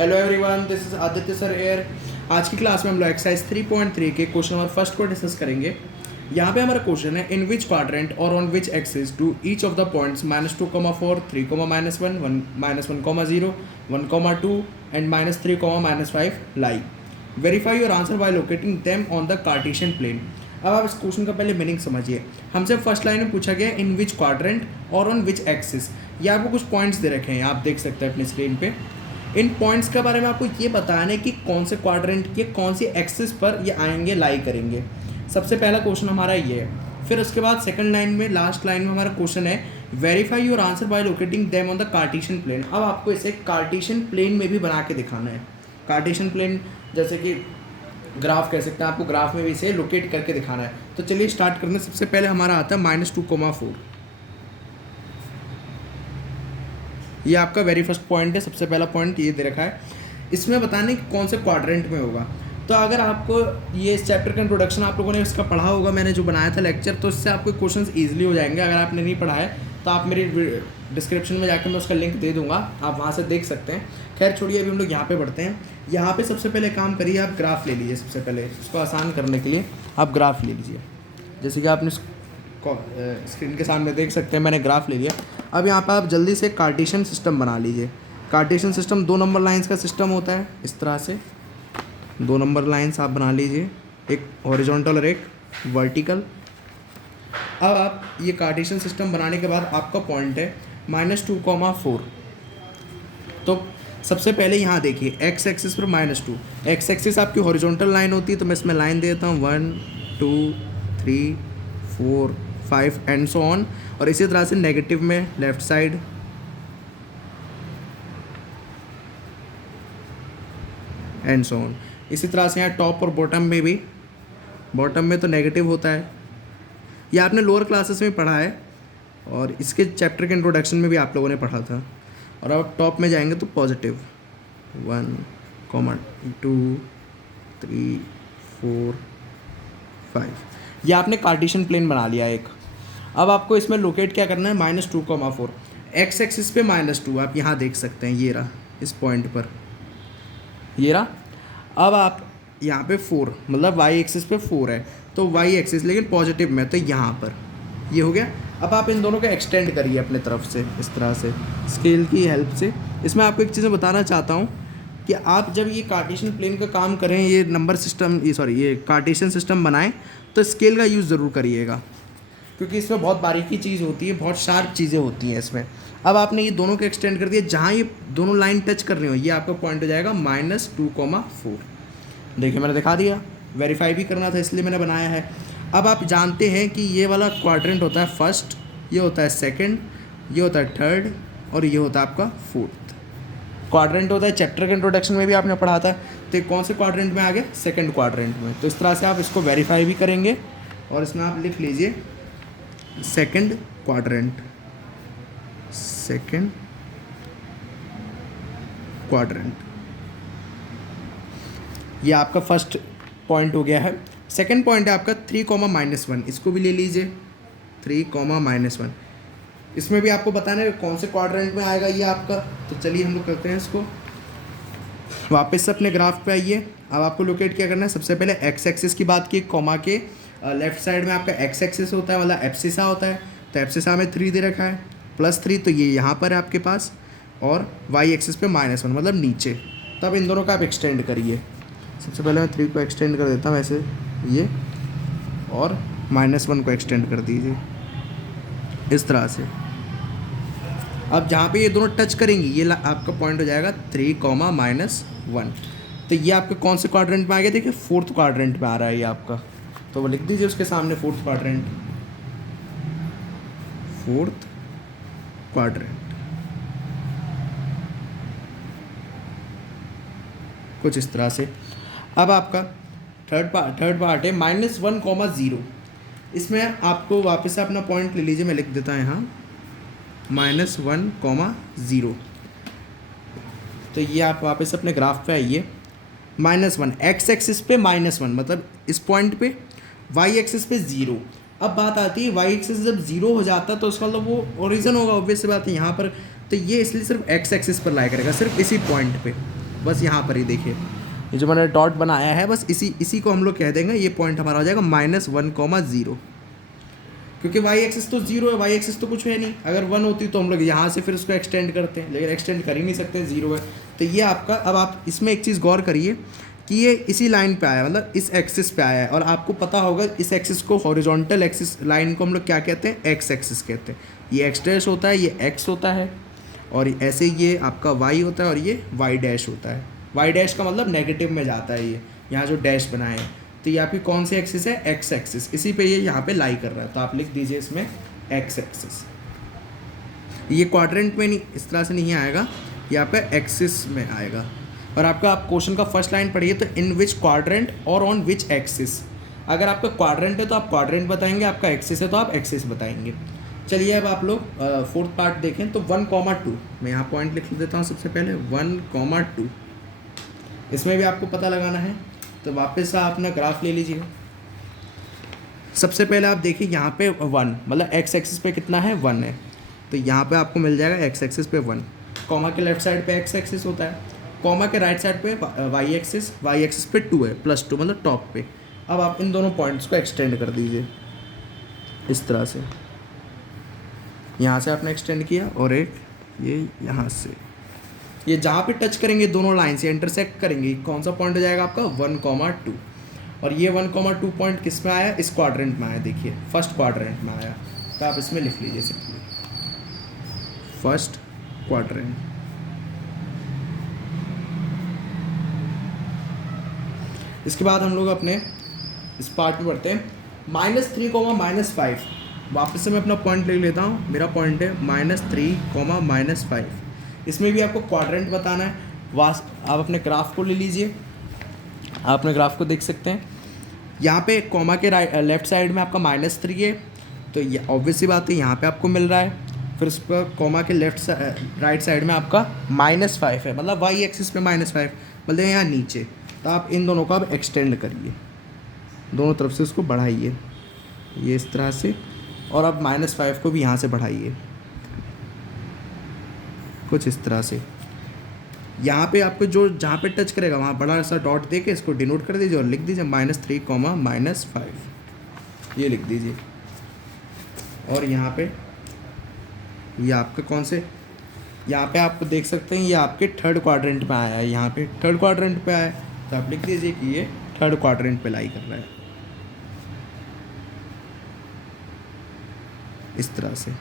Hello everyone, this is Aditya sir here. आज की class में हम लोग एक्सरसाइज 3.3 के क्वेश्चन नंबर फर्स्ट को डिस्कस करेंगे। यहाँ पे हमारा क्वेश्चन है, इन विच क्वाड्रेंट और on which axis do each of the points -2, 3, -1, 1, -0, 1, 2 and -3, -5 lie. Verify your answer by locating them on the Cartesian plane. अब आप इस क्वेश्चन का पहले मीनिंग समझिए। हमसे फर्स्ट लाइन में पूछा गया इन विच क्वाड्रेंट और ऑन विच एक्सिस। ये आपको कुछ पॉइंट्स दे रखे हैं, आप देख सकते हैं अपनी स्क्रीन पे। इन पॉइंट्स के बारे में आपको ये बताना है कि कौन से क्वाड्रेंट के कौन सी एक्सिस पर ये आएंगे, लाई करेंगे। सबसे पहला क्वेश्चन हमारा ये है। फिर उसके बाद सेकंड लाइन में, लास्ट लाइन में हमारा क्वेश्चन है verify your answer by locating them on the Cartesian plane. अब आपको इसे कार्टेशियन प्लेन में भी बना के दिखाना है। कार्टेशियन प्लेन जैसे कि ग्राफ कह सकते हैं, आपको ग्राफ में भी इसे लोकेट करके दिखाना है। तो चलिए स्टार्ट करने। सबसे पहले हमारा आता है -2, 4। ये आपका वेरी फर्स्ट पॉइंट है। सबसे पहला पॉइंट ये दे रखा है, इसमें बताने कि कौन से क्वाड्रेंट में होगा। तो अगर आपको ये इस चैप्टर का इंट्रोडक्शन आप लोगों ने इसका पढ़ा होगा, मैंने जो बनाया था लेक्चर, तो इससे आपको क्वेश्चंस इजीली हो जाएंगे। अगर आपने नहीं पढ़ा है तो आप मेरी डिस्क्रिप्शन में जाकर मैं उसका लिंक दे दूंगा, आप वहाँ से देख सकते हैं। खैर छोड़िए, अभी हम लोग यहाँ पे बढ़ते हैं। यहाँ पे सबसे पहले काम करिए, आप ग्राफ ले लीजिए। सबसे पहले इसको आसान करने के लिए आप ग्राफ ले लीजिए। जैसे कि आपने स्क्रीन के सामने देख सकते हैं, मैंने ग्राफ ले लिया। अब यहाँ पर आप जल्दी से कार्टेशियन सिस्टम बना लीजिए। कार्टेशियन सिस्टम 2 नंबर लाइंस का सिस्टम होता है। इस तरह से 2 नंबर लाइंस आप बना लीजिए, एक हॉरिजॉन्टल और एक वर्टिकल। अब आप ये कार्टेशियन सिस्टम बनाने के बाद आपका पॉइंट है -2, 4। तो सबसे पहले यहाँ देखिए, एक्स एक्सिस पर -2। एक्स एक्सिस आपकी हॉरिजॉन्टल लाइन होती है, तो मैं इसमें लाइन देता हूँ 1, 2, 3, 4, 5 एंड सो ऑन। और इसी तरह से नेगेटिव में left side, and so on. इसी तरह से यहाँ टॉप और बॉटम में भी, बॉटम में तो नेगेटिव होता है, यह आपने लोअर क्लासेस में पढ़ा है और इसके चैप्टर के इंट्रोडक्शन में भी आप लोगों ने पढ़ा था। और अब टॉप में जाएंगे तो पॉजिटिव 1, 2, 3, 4, 5। ये आपने कार्टेशियन प्लेन बना लिया एक। अब आपको इसमें लोकेट क्या करना है, -2, 4। एक्स एक्सिस पे -2 आप यहाँ देख सकते हैं, ये रहा इस पॉइंट पर, ये रहा। अब आप यहाँ पे 4, मतलब वाई एक्सिस पे 4 है, तो वाई एक्सिस लेकिन पॉजिटिव में, तो यहाँ पर ये हो गया। अब आप इन दोनों को एक्सटेंड करिए अपने तरफ से, इस तरह से स्केल की हेल्प से। इसमें आपको एक चीज़ बताना चाहता हूँ कि आप जब ये कार्टेशियन प्लेन का काम करें, ये नंबर सिस्टम, ये कार्टेशियन सिस्टम बनाएं, तो स्केल का यूज़ ज़रूर करिएगा, क्योंकि इसमें बहुत बारीकी चीज़ होती है, बहुत शार्प चीज़ें होती हैं इसमें। अब आपने ये दोनों को एक्सटेंड कर दिया, जहाँ ये दोनों लाइन टच कर रही हो, ये आपका पॉइंट हो जाएगा -2, 4। देखिए मैंने दिखा दिया, वेरीफाई भी करना था इसलिए मैंने बनाया है। अब आप जानते हैं कि ये वाला क्वाड्रेंट होता है फर्स्ट, ये होता है सेकंड, ये होता है थर्ड, और ये होता है आपका फोर्थ। क्वाड्रेंट होता है, चैप्टर के इंट्रोडक्शन में भी आपने पढ़ा था। तो कौन से क्वाड्रेंट में आ गए, सेकंड क्वाड्रेंट में। तो इस तरह से आप इसको वेरीफाई भी करेंगे, और इसमें आप लिख लीजिए सेकंड क्वाड्रेंट, सेकंड क्वाड्रेंट। ये आपका फर्स्ट पॉइंट हो गया है। सेकंड पॉइंट है आपका 3, -1। इसको भी ले लीजिए, 3, -1। इसमें भी आपको बताना है कौन से क्वाड्रेंट में आएगा ये आपका। तो चलिए हम लोग करते हैं इसको। वापस से अपने ग्राफ पे आइए। अब आपको लोकेट क्या करना है, सबसे पहले एक्स एक्सिस की बात की, कॉमा के लेफ्ट साइड में आपका एक्स एक्सिस होता है, मतलब एब्सिसा होता है। तो एब्सिसा में 3 दे रखा है, +3, तो ये यहाँ पर है आपके पास, और वाई एक्सिस पे -1, मतलब नीचे। तब इन दोनों का आप एक्सटेंड करिए। सबसे पहले मैं 3 को एक्सटेंड कर देता हूँ ऐसे, ये, और -1 को एक्सटेंड कर दीजिए इस तरह से। अब जहाँ पे ये दोनों टच करेंगी, ये आपका पॉइंट हो जाएगा 3, -1। तो ये आपके कौन से क्वाड्रेंट में आ गया, देखिए फोर्थ क्वाड्रेंट में आ रहा है ये आपका। तो वो लिख दीजिए उसके सामने, फोर्थ क्वाड्रेंट, फोर्थ क्वाड्रेंट। कुछ इस तरह से। अब आपका थर्ड पार्ट है -1, 0। इसमें आपको वापस से अपना पॉइंट ले लीजिए, मैं लिख देता हूँ यहाँ -1, 0। तो ये आप वापस अपने ग्राफ पे आइए। -1 एक्स एक्सिस पे -1, मतलब इस पॉइंट पे, वाई एक्सिस पे 0। अब बात आती है, वाई एक्सिस जब 0 हो जाता है तो उसका मतलब वो ओरिजिन होगा, ऑब्वियस सी बात है यहाँ पर। तो ये इसलिए सिर्फ एक्स एक्सिस पर लाई करेगा, सिर्फ इसी पॉइंट पे, बस यहाँ पर ही देखिए, ये जो मैंने डॉट बनाया है बस इसी को हम लोग कह देंगे, ये पॉइंट हमारा हो जाएगा -1,0, क्योंकि वाई एक्सिस तो 0 है, वाई एक्सिस तो कुछ है नहीं। अगर 1 होती तो हम लोग यहाँ से फिर उसको एक्सटेंड करते हैं, लेकिन एक्सटेंड कर ही नहीं सकते, 0 है। तो ये आपका, अब आप इसमें एक चीज़ गौर करिए कि ये इसी लाइन पे आया, मतलब इस एक्सिस पे आया है, और आपको पता होगा इस एक्सिस को, हॉरिजॉन्टल एक्सिस लाइन को हम लोग क्या कहते हैं, एक्स एक्सिस कहते हैं। ये एक्स डैश होता है, ये एक्स होता है, और ऐसे ये आपका वाई होता है और ये वाई डैश होता है। वाई डैश का मतलब नेगेटिव में जाता है, ये यहाँ जो डैश बनाए हैं। तो ये आपकी कौन सी एक्सिस है, एक्स एक्सिस, इसी पे ये यहाँ पे लाई कर रहा है, तो आप लिख दीजिए इसमें एक्स एक्सिस। ये क्वाड्रेंट में नहीं, इस तरह से नहीं आएगा, यहाँ पे एक्सिस में आएगा। और आपका, आप क्वेश्चन का फर्स्ट लाइन पढ़िए, तो इन विच क्वाड्रेंट और ऑन विच एक्सिस। अगर आपका क्वाड्रेंट है तो आप क्वाड्रेंट बताएंगे, आपका एक्सिस है तो आप एक्सिस बताएंगे। चलिए अब आप लोग फोर्थ पार्ट देखें, तो 1,2 मैं यहाँ पॉइंट लिख देता हूँ सबसे पहले, 1,2 इसमें भी आपको पता लगाना है। तो वापस आप अपना ग्राफ ले लीजिएगा। सबसे पहले आप देखिए यहाँ पे 1, मतलब एक्स एक्सिस पे कितना है, 1 है, तो यहाँ पे आपको मिल जाएगा एक्स एक्सिस पे 1। कॉमा के लेफ्ट साइड पे एक्स एक्सिस होता है, कॉमा के राइट साइड पे वाई एक्सिस पे 2 है, +2 मतलब टॉप पे। अब आप इन दोनों पॉइंट्स को एक्सटेंड कर दीजिए इस तरह से, यहाँ से आपने एक्सटेंड किया, और एक ये यहाँ से, ये जहाँ पे टच करेंगे दोनों लाइन से इंटरसेक्ट करेंगे, कौन सा पॉइंट हो जाएगा आपका, 1,2। और ये 1,2 पॉइंट किस में आया, इस क्वाड्रेंट में आया, देखिए फर्स्ट क्वाड्रेंट में आया। तो आप इसमें लिख लीजिए सिंपली फर्स्ट क्वाड्रेंट। इसके बाद हम लोग अपने इस पार्ट में बढ़ते हैं, -3, -5। वापस से मैं अपना पॉइंट ले लेता हूँ, मेरा पॉइंट है -3, -5। इसमें भी आपको क्वाड्रेंट बताना है। आप अपने ग्राफ को ले लीजिए, आप अपने ग्राफ को देख सकते हैं, यहाँ पे कॉमा के लेफ्ट साइड में आपका -3 है, तो ये ऑब्वियसली बात है, यहाँ पे आपको मिल रहा है। फिर उस पर कॉमा के राइट साइड में आपका -5 है, मतलब वाई एक्सिस पे -5, मतलब यहाँ नीचे। तो आप इन दोनों को अब एक्सटेंड करिए, दोनों तरफ से उसको बढ़ाइए, ये इस तरह से, और अब -5 को भी यहाँ से बढ़ाइए कुछ इस तरह से। यहाँ पे आपको जो जहाँ पे टच करेगा वहाँ बड़ा सा डॉट दे के इसको डिनोट कर दीजिए और लिख दीजिए -3, -5, ये लिख दीजिए। और यहाँ पे ये आपका कौन से, यहाँ पे आप देख सकते हैं ये आपके थर्ड क्वाड्रेंट में आया है, यहाँ पे थर्ड क्वाड्रेंट पे आया है, तो आप लिख दीजिए कि ये थर्ड क्वाड्रेंट पे लाई कर रहा है, इस तरह से।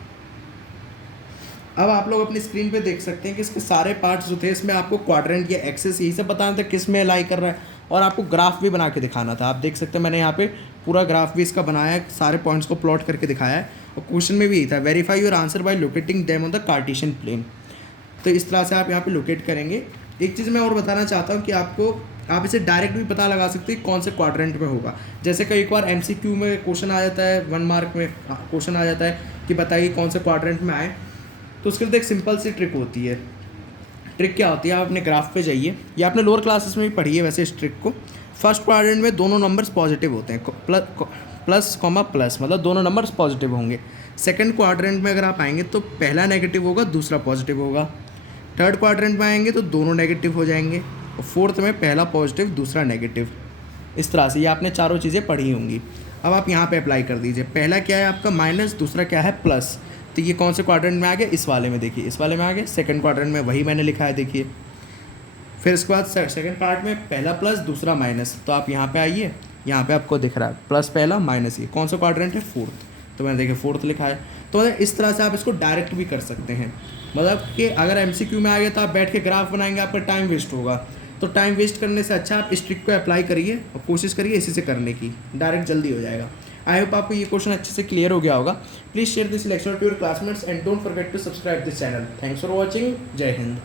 अब आप लोग अपनी स्क्रीन पे देख सकते हैं कि इसके सारे पार्ट्स जो थे, इसमें आपको क्वाड्रेंट या एक्सिस यही सब बताना था किस में लाई कर रहा है, और आपको ग्राफ भी बना के दिखाना था। आप देख सकते हैं मैंने यहाँ पे पूरा ग्राफ भी इसका बनाया है, सारे पॉइंट्स को प्लॉट करके दिखाया है, और क्वेश्चन में भी यही था, verify your answer by locating them on the Cartesian plane. तो इस तरह से आप यहाँ पे लोकेट करेंगे। एक चीज़ मैं और बताना चाहता हूँ कि आप इसे डायरेक्ट भी पता लगा सकते हैं कौन से क्वाड्रेंट में होगा। जैसे कई बार MCQ में क्वेश्चन आ जाता है, 1 मार्क में क्वेश्चन आ जाता है कि बताइए कौन से क्वाड्रेंट में आए, तो उसके लिए एक सिंपल सी ट्रिक होती है। ट्रिक क्या होती है, आप अपने ग्राफ पे जाइए, या आपने लोअर क्लासेस में भी पढ़ी है वैसे इस ट्रिक को। फर्स्ट क्वाड्रेंट में दोनों नंबर्स पॉजिटिव होते हैं, प्लस, मतलब दोनों नंबर्स पॉजिटिव होंगे। सेकंड क्वाड्रेंट में अगर आप आएंगे तो पहला नेगेटिव होगा, दूसरा पॉजिटिव होगा। थर्ड क्वाड्रेंट में आएंगे तो दोनों नेगेटिव हो जाएंगे, और फोर्थ में पहला पॉजिटिव दूसरा नेगेटिव। इस तरह से ये आपने चारों चीज़ें पढ़ी होंगी। अब आप यहाँ पे अप्लाई कर दीजिए, पहला क्या है आपका माइनस, दूसरा क्या है प्लस। तो ये कौन से क्वाड्रेंट में आ गया, इस वाले में, देखिए इस वाले में आ गया। सेकंड क्वाड्रेंट में वही मैंने लिखा है, देखिए। फिर इसके बाद सेकंड पार्ट में पहला प्लस दूसरा माइनस, तो आप यहाँ पे आइए, यहाँ पे आपको दिख रहा है प्लस पहला माइनस, ये कौन सा क्वाड्रेंट है, फोर्थ, तो मैंने देखिए फोर्थ लिखा है। तो इस तरह से आप इसको डायरेक्ट भी कर सकते हैं, मतलब कि अगर MCQ में आ गया तो आप बैठ के ग्राफ बनाएंगे, आपका टाइम वेस्ट होगा। तो टाइम वेस्ट करने से अच्छा आप इस ट्रिक को अप्लाई करिए और कोशिश करिए इसी से करने की, डायरेक्ट जल्दी हो जाएगा। आई होप आपको ये क्वेश्चन अच्छे से क्लियर हो गया होगा। Please share this lecture to your classmates and don't forget to subscribe this channel. Thanks for watching. जय हिंद।